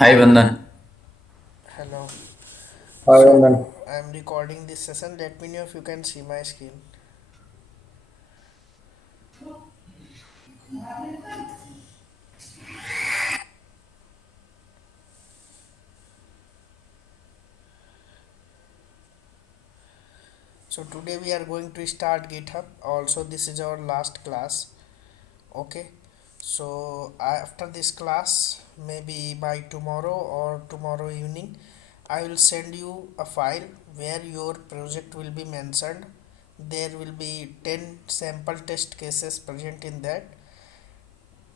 Hi Vandan. Hello. Hi, So Anand. I'm recording this session. Let me know if you can see my screen. So today we are going to start GitHub. Also, this is our last class. Okay. So after this class, maybe by tomorrow or tomorrow evening, I will send you a file where your project will be mentioned. There will be 10 sample test cases present in that.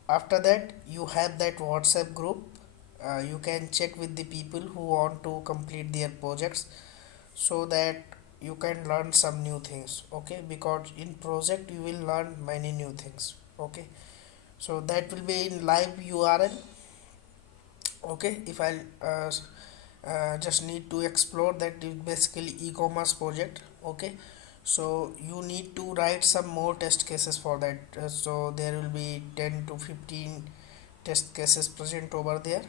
After that, you have that WhatsApp group. You can check with the people who want to complete their projects so that you can learn some new things. Okay, because in project you will learn many new things. Okay, so that will be in live URL. Okay, if I just need to explore that is basically e-commerce project. Okay, so you need to write some more test cases for that. So there will be 10 to 15 test cases present over there,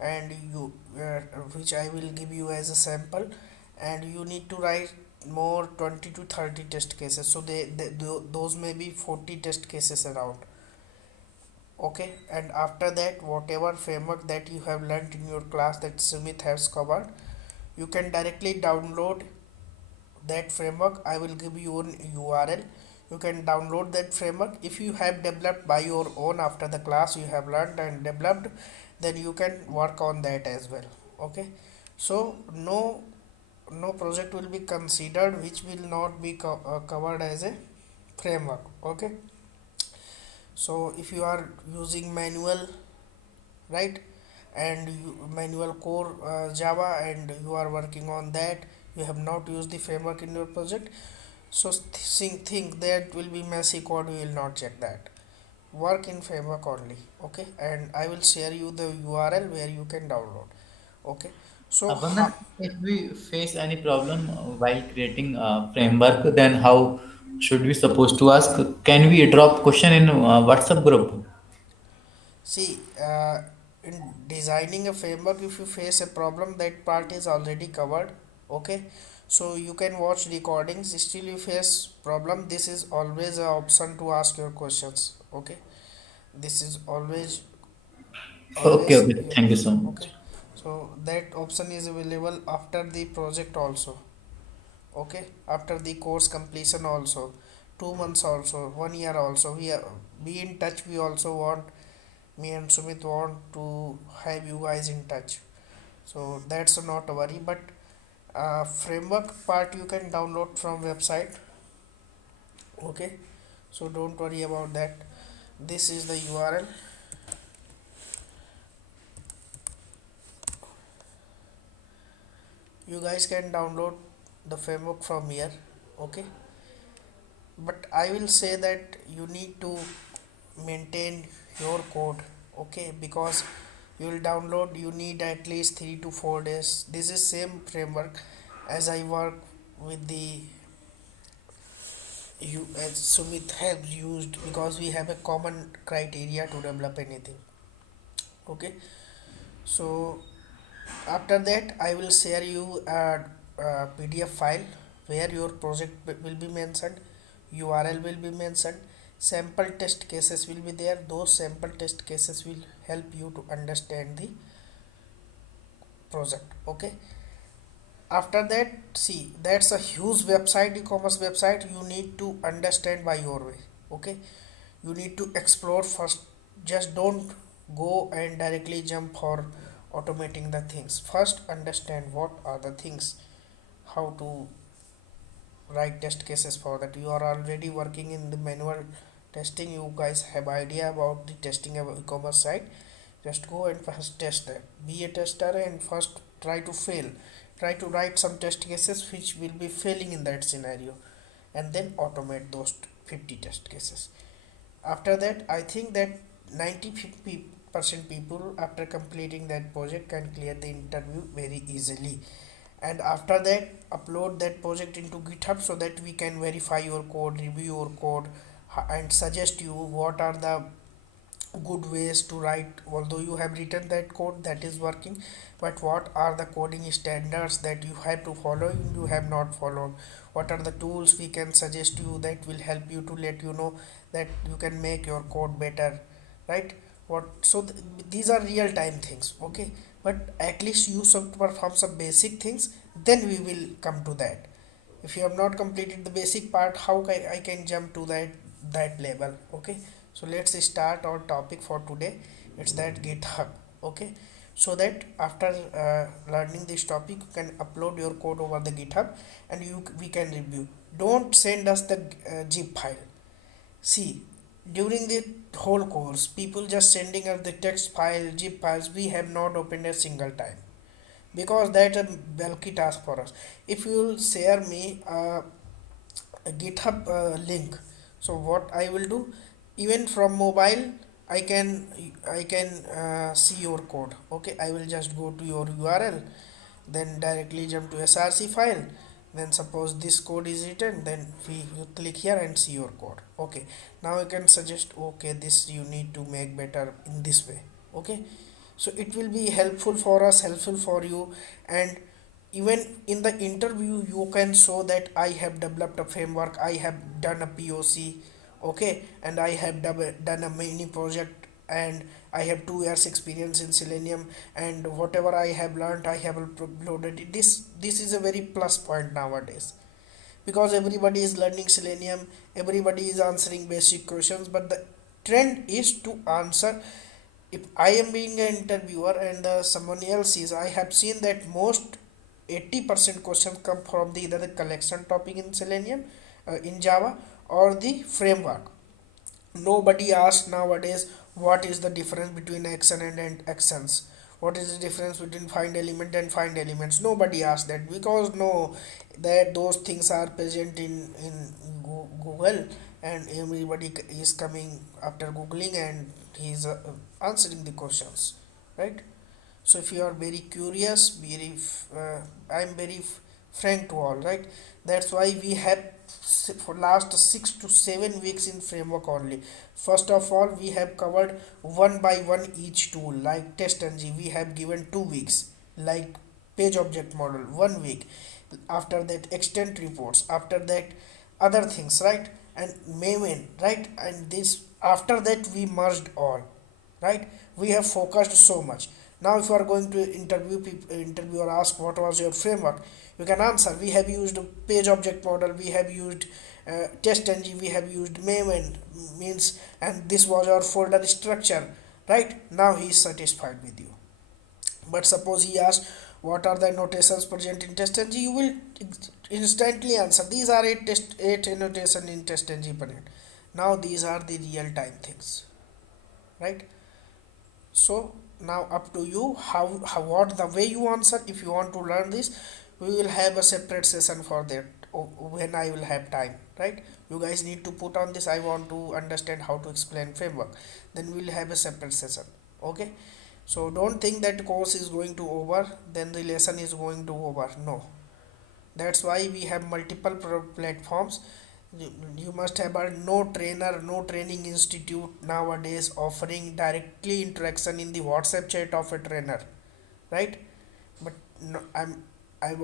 and you which I will give you as a sample, and you need to write more 20 to 30 test cases. So those may be 40 test cases around. Okay, and after that, whatever framework that you have learned in your class that Sumit has covered, you can directly download that framework. I will give you an URL. You can download that framework. If you have developed by your own after the class you have learned and developed, then you can work on that as well. Okay, so no project will be considered which will not be covered as a framework. Okay, so if you are using manual, right, and manual core Java, and you are working on that, you have not used the framework in your project, so think that will be messy code. We will not check that. Work in framework only. Okay, and I will share you the URL where you can download. Okay, so Vandan, if we face any problem while creating a framework, then how should we supposed to ask? Can we drop question in WhatsApp group? see, in designing a framework, if you face a problem, that part is already covered. Okay, so you can watch recordings. Still, you face problem. This is always an option to ask your questions. Okay, this is Okay, always okay. yeah. Thank you so Okay, much. so that option is available after the project also. Okay, after the course completion also, 2 months also, 1 year also. We are, be in touch. We also want, me and Sumit want to have you guys in touch. So that's not a worry. But framework part you can download from website. Okay, so don't worry about that. This is the URL. You guys can download the framework from here. Okay, but I will say that you need to maintain your code. Okay, because you will download, you need at least 3 to 4 days. This is same framework as I work with the you as Sumit has used, because we have a common criteria to develop anything. Okay, so after that I will share you a PDF file where your project will be mentioned, URL will be mentioned, sample test cases will be there. Those sample test cases will help you to understand the project. Okay, after that, see, that's a huge website, e-commerce website. You need to understand by your way. Okay, you need to explore first. Just don't go and directly jump for automating the things. First understand what are the things, how to write test cases for that. You are already working in the manual testing. You guys have idea about the testing of e-commerce site. Just go and first test that. Be a tester and first try to fail. Try to write some test cases which will be failing in that scenario, and then automate those 50 test cases. After that, I think that 90% people after completing that project can clear the interview very easily. And after that, upload that project into GitHub so that we can verify your code, review your code, and suggest you what are the good ways to write, although you have written that code that is working, but what are the coding standards that you have to follow and you have not followed? What are the tools we can suggest you that will help you to let you know that you can make your code better, right? These are real time things, okay, but at least you should perform some basic things, then we will come to that. If you have not completed the basic part, how I can jump to that level, okay? So let's start our topic for today. It's that GitHub, okay? So that after learning this topic, you can upload your code over the GitHub, and we can review. Don't send us the zip file. See, during the whole course, people just sending us the text file, zip files. We have not opened a single time, because that's a bulky task for us. If you will share me a GitHub link, so what I will do, even from mobile, i can I can see your code, okay? I will just go to your URL, then directly jump to src file, then suppose this code is written, then we will click here and see your code, okay? Now you can suggest, okay, this you need to make better in this way, okay? So it will be helpful for us, helpful for you. And even in the interview you can show that I have developed a framework, I have done a POC, okay, and I have done a mini project, and I have 2 years experience in Selenium, and whatever I have learned I have uploaded it. This is a very plus point nowadays, because everybody is learning Selenium, everybody is answering basic questions, but the trend is to answer. If I am being an interviewer and someone else is, I have seen that most 80% questions come from the either the collection topic in Selenium, in Java, or the framework. Nobody asks nowadays what is the difference between action and actions. What is the difference between find element and find elements? Nobody asks that, because no, that those things are present in Google, and everybody is coming after googling and he's answering the questions, right? So if you are very curious, I'm very frank to all, right? That's why we have for last 6 to 7 weeks in framework only. First of all, we have covered one by one each tool, like TestNG we have given 2 weeks, like page object model 1 week, after that extent reports, after that other things, right? And Maven, right? And this, after that we merged all, right? We have focused so much. Now if you are going to interview people, interview or ask what was your framework, you can answer we have used page object model, we have used TestNG, we have used Maven, means, and this was our folder structure, right? Now he is satisfied with you. But suppose he asks what are the notations present in TestNG, you will instantly answer these are eight annotation in TestNG present. Now these are the real time things, right? So now up to you, how what the way you answer. If you want to learn this, we will have a separate session for that, when I will have time, right? You guys need to put on this, I want to understand how to explain framework, then we'll have a separate session, okay? So don't think that course is going to over, then the lesson is going to over. No, that's why we have multiple platforms. You must have a no trainer, no training institute nowadays offering directly interaction in the WhatsApp chat of a trainer, right? But no, I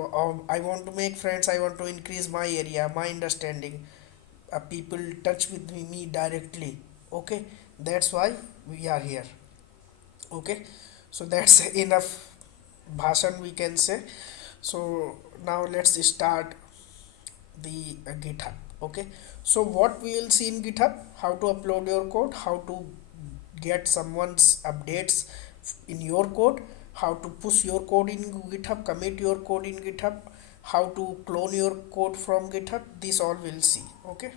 want to make friends, I want to increase my area, my understanding. People touch with me directly, okay? That's why we are here, okay? So that's enough bhashan we can say. So now let's start the GitHub, okay? So what we will see in GitHub, how to upload your code, how to get someone's updates in your code, how to push your code in GitHub, commit your code in GitHub, how to clone your code from GitHub. This all we'll see, okay?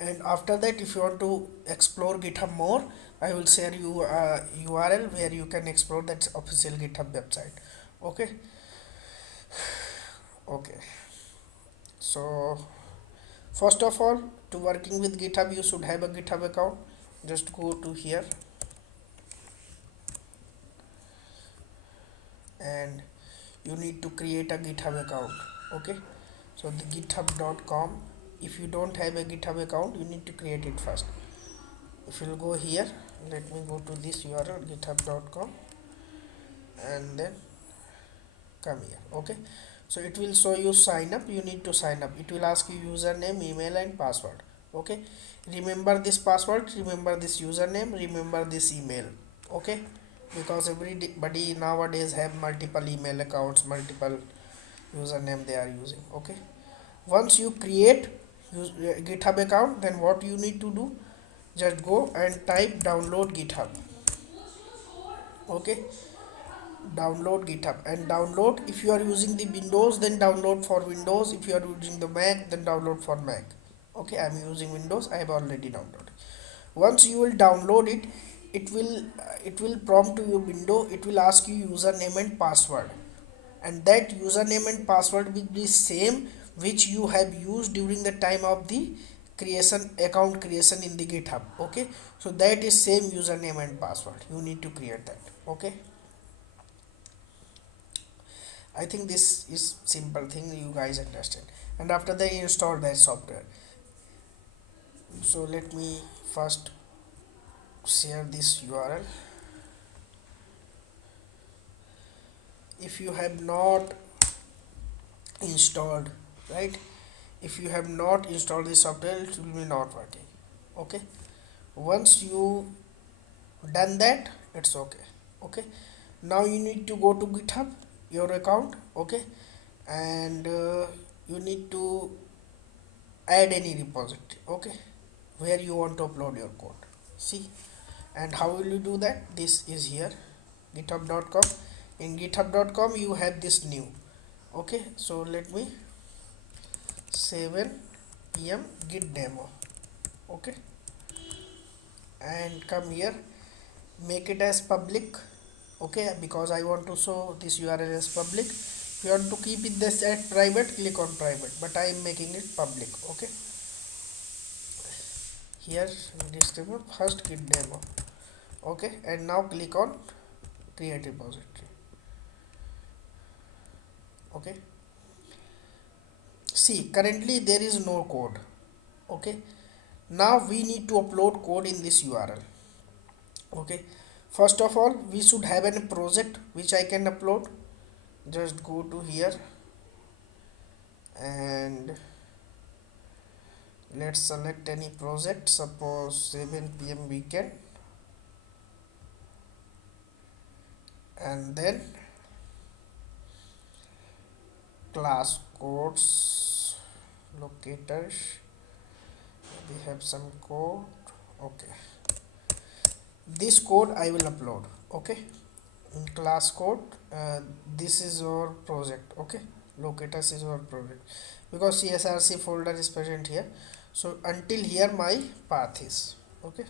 And after that, if you want to explore GitHub more, I will share you a URL where you can explore that official GitHub website, okay? Okay, so first of all, to working with GitHub, you should have a GitHub account. Just go to here and you need to create a GitHub account, okay? So the github.com, if you don't have a GitHub account, you need to create it first. if you'll go here, let me go to this URL github.com and then come here. Okay, so it will show you sign up. You need to sign up. It will ask you username, email and password. Okay, remember this password, remember this username, remember this email. Okay, because everybody nowadays have multiple email accounts, multiple username they are using. Okay, once you create GitHub account, then what you need to do, just go and type download GitHub. Okay, download GitHub and download. If you are using the Windows, then download for Windows. If you are using the Mac, then download for Mac. Okay, I'm using Windows. I have already downloaded. Once you will download it, it will prompt to your window. It will ask you username and password, and that username and password will be same which you have used during the time of the creation, account creation in the GitHub. Okay, so that is same username and password. You need to create that. Okay, I think this is simple thing you guys understand. And after that, install that software. So let me first share this URL. If you have not installed, right, if you have not installed this software, it will be not working. Okay, once you done that, it's okay. Okay, now you need to go to GitHub, your account. Okay, and you need to add any repository. Okay, where you want to upload your code. See, and how will you do that? This is here, github.com. In github.com you have this new. Okay, so let me 7 p.m. git demo. Okay, and come here, make it as public. Okay, because I want to show this URL as public. If you want to keep it this at private, click on private, but I am making it public. Okay, here distribute first git demo. Okay, and now click on create repository. Okay, see, currently there is no code. Okay, now we need to upload code in this URL. Okay, first of all we should have a project which I can upload. Just go to here and let's select any project, suppose 7 p.m. weekend, and then class codes, locators, we have some code. Okay, this code I will upload. Okay, in class code, this is our project. Okay, locators is our project because CSRC folder is present here. So until here my path is. Okay,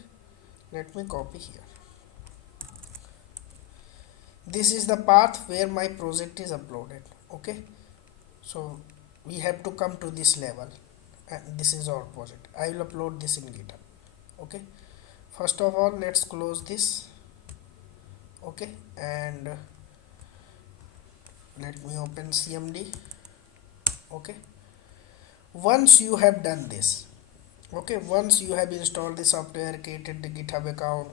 let me copy here. This is the path where my project is uploaded. Okay, so we have to come to this level, and this is our project. I will upload this in GitHub. Okay, first of all let's close this. Okay, and let me open CMD. Okay, once you have done this, okay, once you have installed the software, created the GitHub account,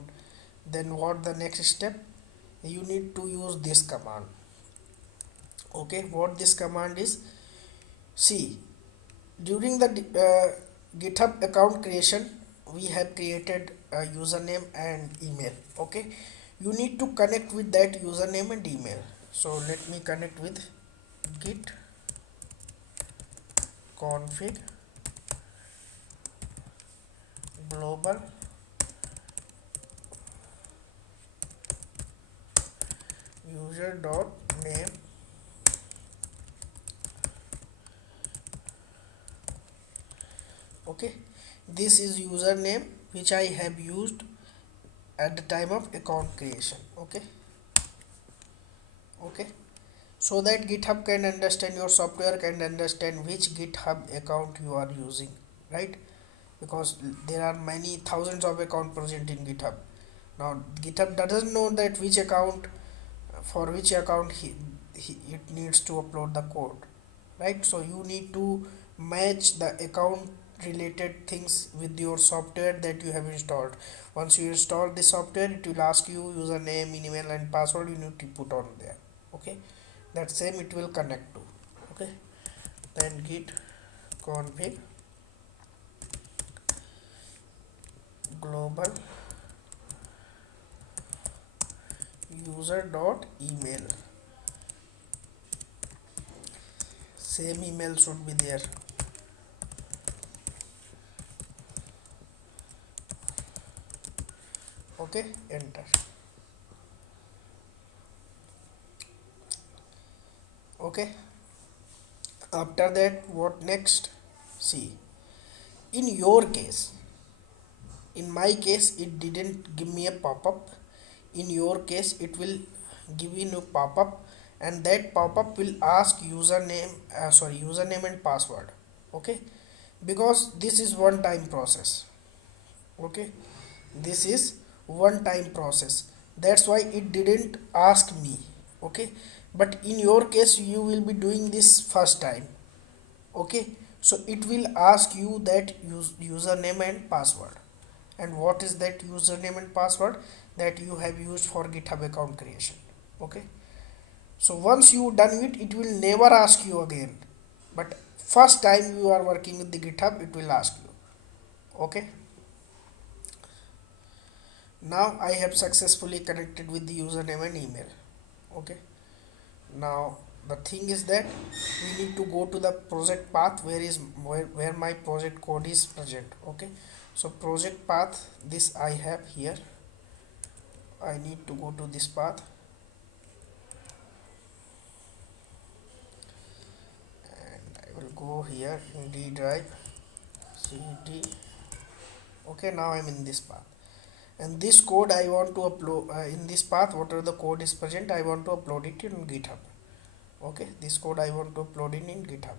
then what the next step, you need to use this command. Okay, what this command is, see, during the GitHub account creation we have created a username and email. Okay, you need to connect with that username and email. So let me connect with git config global user dot name okay, this is username which I have used at the time of account creation. Okay, okay, so that GitHub can understand, your software can understand which GitHub account you are using, right? Because there are many thousands of account present in GitHub. Now GitHub doesn't know that which account, for which account it needs to upload the code, right? So you need to match the account related things with your software that you have installed. Once you install the software, it will ask you username, email and password, you need to put on there. Okay, that same it will connect to. Okay, then git config global user dot email, same email should be there. Okay, enter. Okay, after that what next? See, in your case, in my case it didn't give me a pop-up. In your case it will give you a pop-up, and that pop-up will ask username and password. Okay, because this is one time process. Okay, this is one time process, that's why it didn't ask me. Okay, but in your case you will be doing this first time. Okay, so it will ask you that username and password. And what is that username and password that you have used for GitHub account creation? Okay, so once you done it will never ask you again, but first time you are working with the GitHub it will ask you. Okay, now I have successfully connected with the username and email. Okay, now the thing is that we need to go to the project path where my project code is present. Okay, so project path, this I have here. I need to go to this path, and I will go here in D drive, cd. Okay, now I'm in this path, and this code I want to upload in this path. Whatever the code is present, I want to upload it in GitHub. Okay, this code I want to upload in GitHub.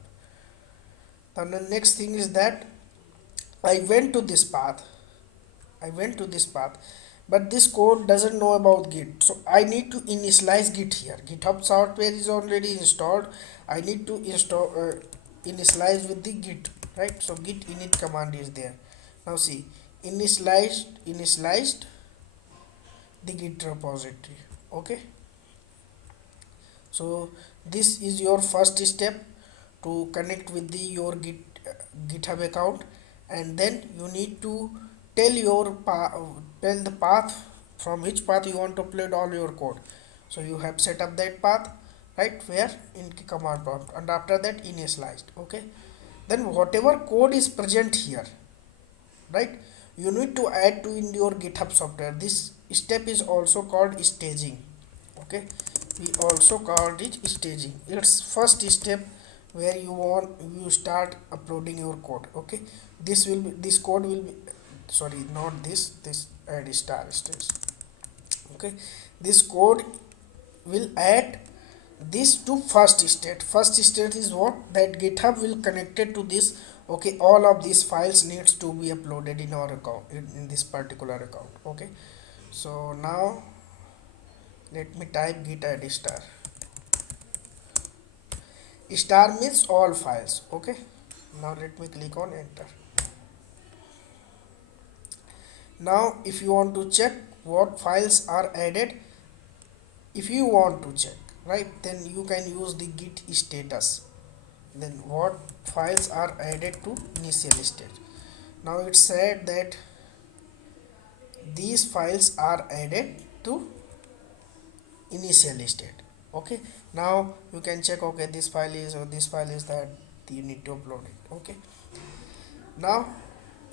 Then the next thing is that I went to this path. I went to this path, but this code doesn't know about Git, so I need to initialize Git here. GitHub software is already installed. I need to install initialize with the Git, right? So Git init command is there. Now see, initialized the Git repository. Okay, so this is your first step to connect with the your GitHub account, and then you need to tell tell the path from which path you want to upload all your code. So you have set up that path, right, where in command prompt, and after that initialized. Okay, then whatever code is present here, right, you need to add to in your GitHub software. This step is also called staging. Okay, we also called it staging. It's first step where you start uploading your code. Okay, this code will be, sorry, not this add star stage. Okay, this code will add this to first state. First state is what, that GitHub will connected to this. Okay, all of these files needs to be uploaded in our account, in this particular account. Okay, so now let me type git add star. Star means all files. Okay, now let me click on enter. Now if you want to check what files are added, if you want to check, right, then you can use the git status. Then what files are added to initial state. Now it said that these files are added to initial state. Okay, now you can check, okay, this file is, or this file is, that you need to upload it. Okay, now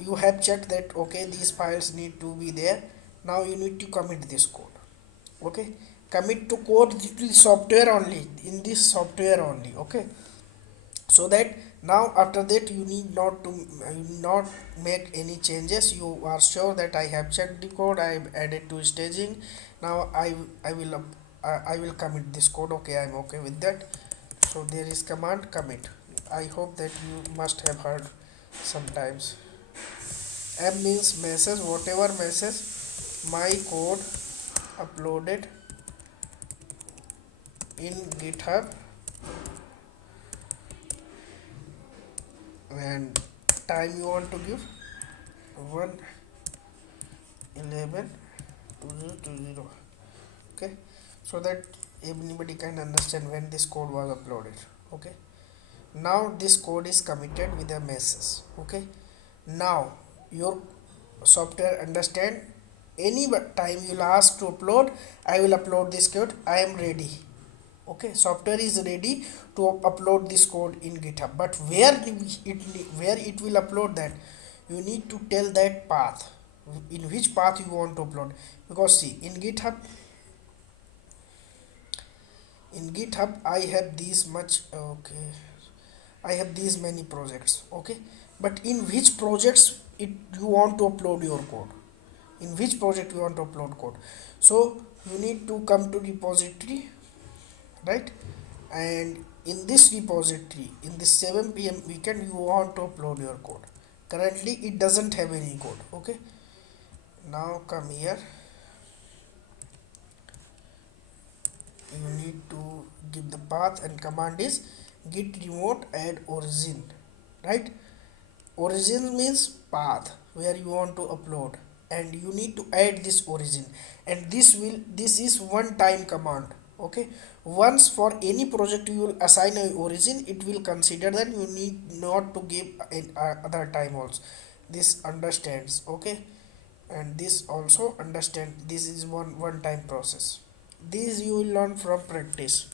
you have checked that, okay, these files need to be there. Now you need to commit this code. Okay, commit to code the software only, in this software only. Okay, so that now after that you need not make any changes. You are sure that I have checked the code, I have added to staging. Now I will commit this code. Okay, I'm okay with that. So there is command commit. I hope that you must have heard sometimes. M means message, whatever message my code uploaded in GitHub, and time you want to give? 1 11 2020. Okay, so that anybody can understand when this code was uploaded. Okay, now this code is committed with a message. Okay, now your software understand any time you'll ask to upload, I will upload this code, I am ready. Okay, software is ready to upload this code in GitHub, but where it will upload that, you need to tell that path, in which path you want to upload. Because see, in github I have these much, okay, I have these many projects. Okay, but in which projects it you want to upload your code, in which project you want to upload code. So you need to come to repository, right? And in this repository, in this 7 p.m. weekend, you want to upload your code. Currently it doesn't have any code. Okay, now come here, you need to give the path, and command is git remote add origin, right? Origin means path where you want to upload, and you need to add this origin, and this is one time command. Okay, once for any project you will assign a origin, it will consider that, you need not to give other time also. This understands. Okay, and this also understand, this is one time process. This you will learn from practice.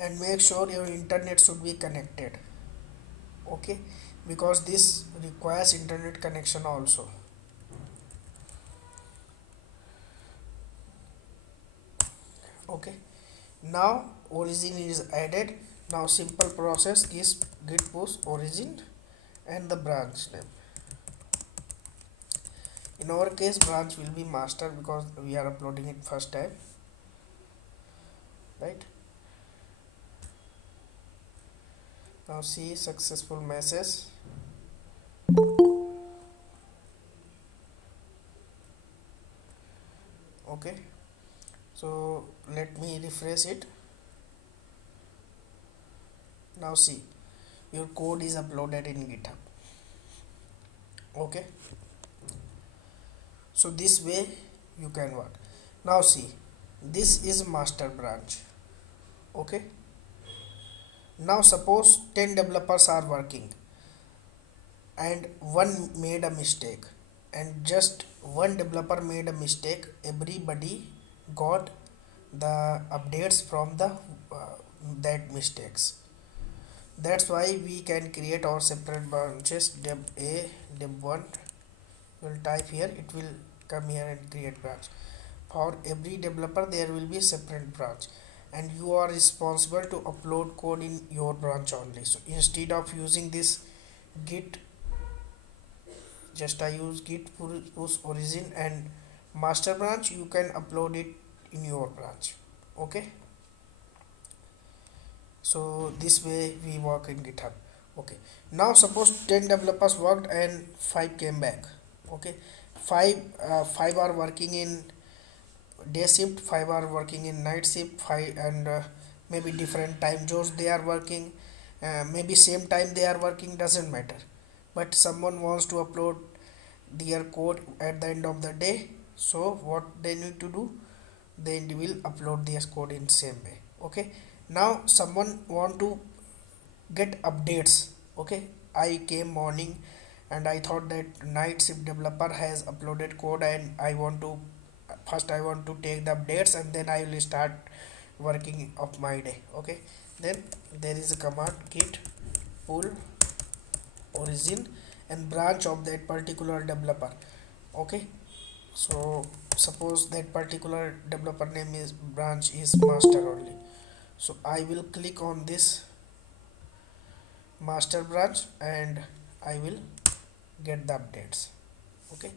And make sure your internet should be connected. Okay, because this requires internet connection also. Okay, now origin is added. Now simple process is git push origin and the branch name. In our case, branch will be master because we are uploading it first time, right? Now see successful message. Okay, so let me refresh it. Now see, your code is uploaded in GitHub. Okay, so this way you can work. Now see, this is master branch. Okay, now suppose 10 developers are working and one made a mistake, and just one developer made a mistake, everybody got the updates from the that mistakes. That's why we can create our separate branches. Deb a, deb1, will type here, it will come here and create branch. For every developer there will be separate branch, and you are responsible to upload code in your branch only. So instead of using this git, just I use git push origin and master branch, you can upload it in your branch. Okay, so this way we work in GitHub. Okay, now suppose 10 developers worked and 5 came back. Okay, 5 are working in day shift, 5 are working in night shift, 5 and maybe different time zones they are working, maybe same time they are working, doesn't matter, but someone wants to upload their code at the end of the day. So what they need to do, they will upload their code in same way. Okay, now someone want to get updates. Okay, I came morning and I thought that night shift developer has uploaded code, and I want to first I want to take the updates, and then I will start working of my day. Okay, then there is a command git pull origin and branch of that particular developer. Okay, so suppose that particular developer name is branch is master only, so I will click on this master branch and I will get the updates. Okay,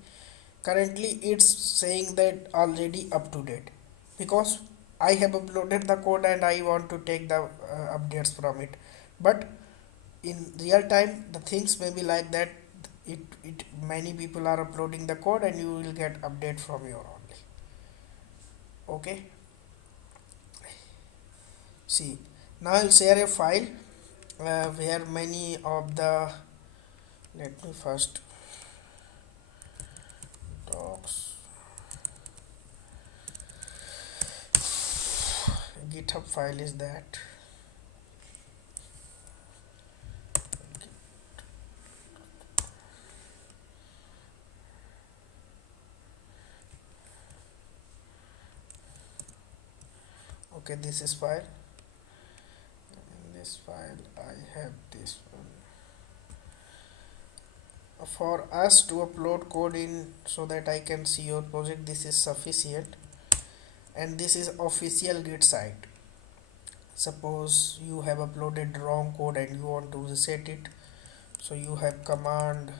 currently it's saying that already up to date, because I have uploaded the code and I want to take the updates from it. But in real time the things may be like that, it many people are uploading the code and you will get update from your only. Okay, see, Now I'll share a file where many of the, let me first docs GitHub file is that. Okay, this is file. In this file I have this one. For us to upload code in so that I can see your project, this is sufficient, and this is official Git site. Suppose you have uploaded wrong code and you want to reset it, so you have command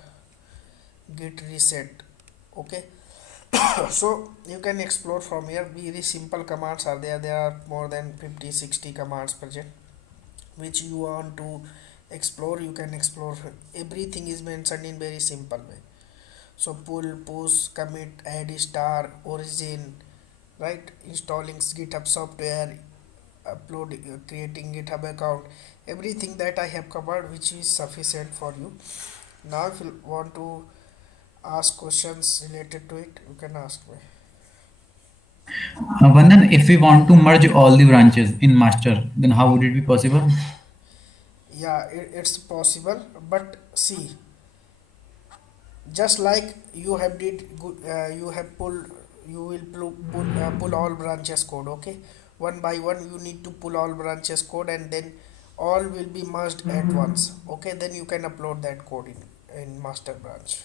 git reset. Okay, so you can explore from here. Very simple commands are there. There are more than 50-60 commands present which you want to explore. You can explore. Everything is mentioned in very simple way. So pull, push, commit, add star, origin, right? Installing GitHub software, upload, creating GitHub account, everything that I have covered, which is sufficient for you. Now if you want to ask questions related to it, you can ask me. Vandan, if we want to merge all the branches in master, then how would it be possible? Yeah, it's possible, but see, just like you have did good, you have pulled, you will pull all branches code. Okay, one by one you need to pull all branches code, and then all will be merged at once. Okay, then you can upload that code in master branch.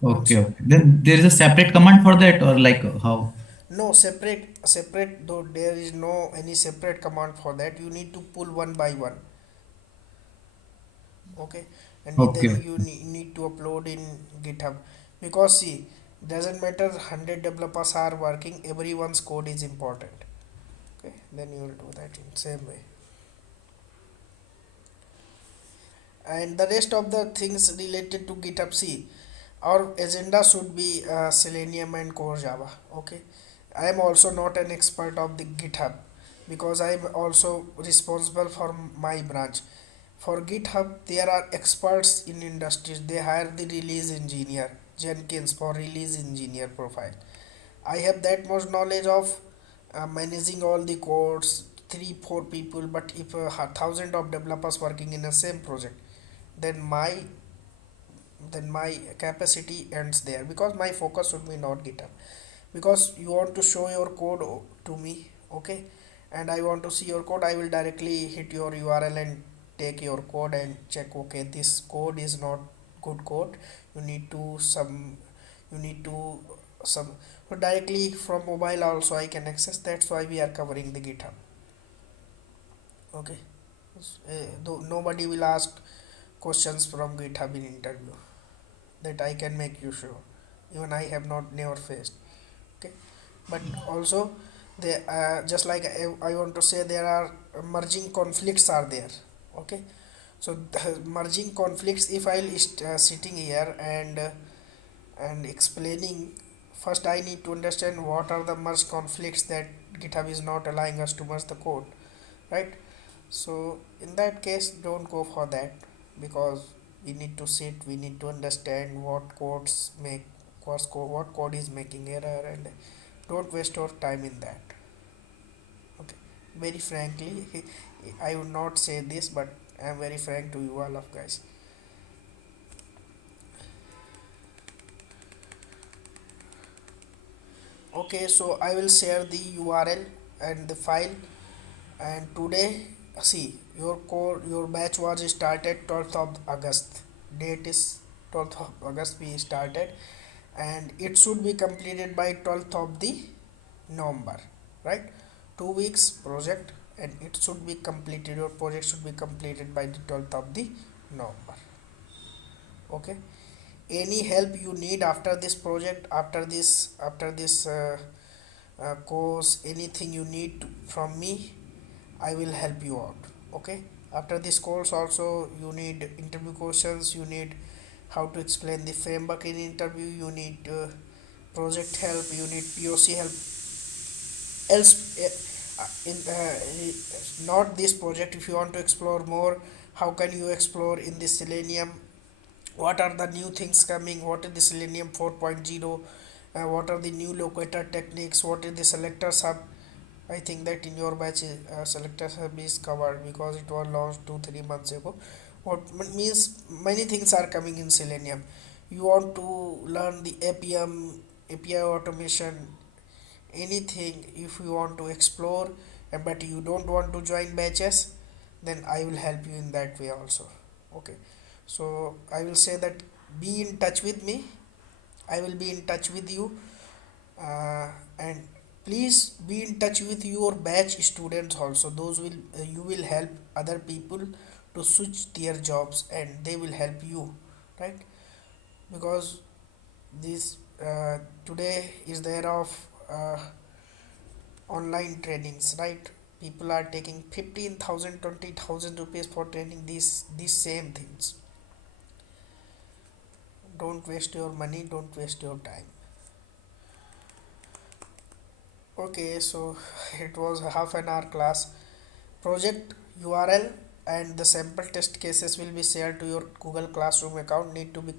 Okay, Once, okay. Then there is a separate command for that, or like how? no, separate though, there is no any separate command for that. You need to pull one by one. Okay, and then Okay, you need to upload in GitHub, because see, doesn't matter 100 developers are working, everyone's code is important. Okay, then you will do that in same way. And the rest of the things related to GitHub, see, our agenda should be Selenium and core Java. Okay, I am also not an expert of the GitHub, because I am also responsible for my branch. For GitHub, there are experts in industries. They hire the release engineer, Jenkins, for release engineer profile. I have that much knowledge of managing all the codes, 3 4 people. But if a thousand of developers working in the same project, then my capacity ends there, because my focus should be not GitHub. Because you want to show your code to me, okay, and I want to see your code, I will directly hit your URL and take your code and check, okay, this code is not good code, you need to some, so directly from mobile also I can access. That's why we are covering the GitHub. Okay, though nobody will ask questions from GitHub in interview, that I can make you sure. Even I have not never faced. Okay, but also they just like I want to say, there are merging conflicts are there. Okay, so the merging conflicts, if I'll sitting here and explaining, first I need to understand what are the merge conflicts that GitHub is not allowing us to merge the code, right? So in that case, don't go for that, because we need to sit, we need to understand what codes make, what code is making error, and don't waste your time in that. Okay, very frankly, I would not say this, but I am very frank to you all of guys. Okay, so I will share the URL and the file. And today, see, your batch was started 12th of August. Date is 12th of August we started, and it should be completed by 12th of the November, right? 2 weeks project, and it should be completed. Your project should be completed by the 12th of the November. Okay, any help you need after this project, after this course, anything you need from me, I will help you out. Okay, after this course also you need interview questions, you need how to explain the framework in interview, you need project help, you need POC help. Else, in not this project. If you want to explore more, how can you explore in this Selenium? What are the new things coming? What is the Selenium 4.0? What are the new locator techniques? What is the selector sub? I think that in your batch selector sub is covered because it was launched 2 3 months ago. What means many things are coming in Selenium. You want to learn the APM, API automation, anything. If you want to explore but you don't want to join batches, then I will help you in that way also. Okay, so I will say that be in touch with me. I will be in touch with you, and please be in touch with your batch students also. Those will you will help other people to switch their jobs and they will help you, right? Because this today is the era of online trainings, right? People are taking 15,000, 20,000 rupees for training these same things. Don't waste your money, don't waste your time. Okay, so it was a half an hour class. Project URL and the sample test cases will be shared to your Google Classroom account. Need to be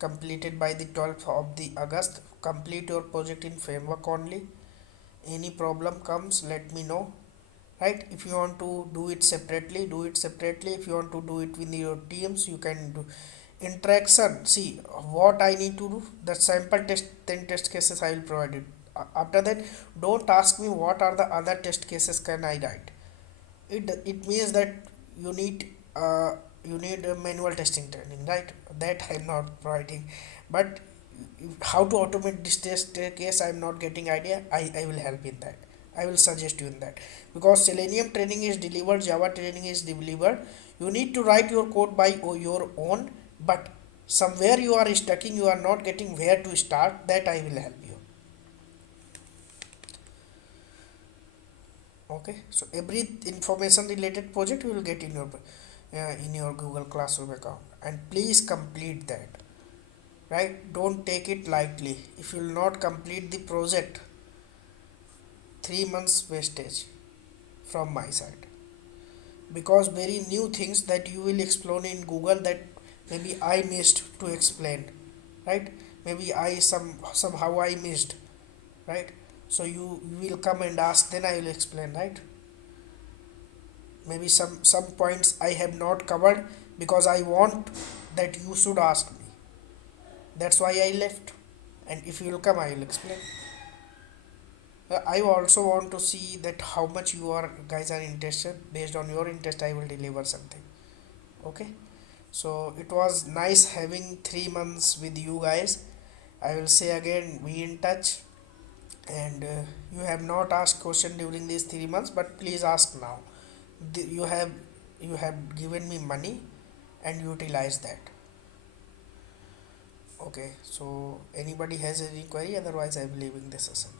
completed by the 12th of the August. Complete your project in framework only. Any problem comes, let me know, right? If you want to do it separately, do it separately. If you want to do it with your teams, you can do interaction. See what I need to do, the sample test 10 test cases I will provide it. After that, don't ask me what are the other test cases can I write. It means that you need you need a manual testing training, right? That I'm not providing. But how to automate this test case, I'm not getting idea. I will help in that. I will suggest you in that, because Selenium training is delivered, Java training is delivered. You need to write your code by your own, but somewhere you are stuck, you are not getting where to start. That I will help you. Okay, so every information related project you will get in your Google Classroom account, and please complete that, right? Don't take it lightly. If you will not complete the project, 3 months wastage from my side, because very new things that you will explore in Google that maybe I missed to explain, right? Maybe I somehow I missed, right? So you will come and ask, then I will explain, right? Maybe some points I have not covered because I want that you should ask me. That's why I left. And if you will come, I will explain. I also want to see that how much you are guys are interested. Based on your interest, I will deliver something. Okay. So it was nice having 3 months with you guys. I will say again, be in touch. And you have not asked question during these 3 months, but please ask now. You have given me money, and utilize that. Okay. So anybody has any query? Otherwise, I am leaving the session.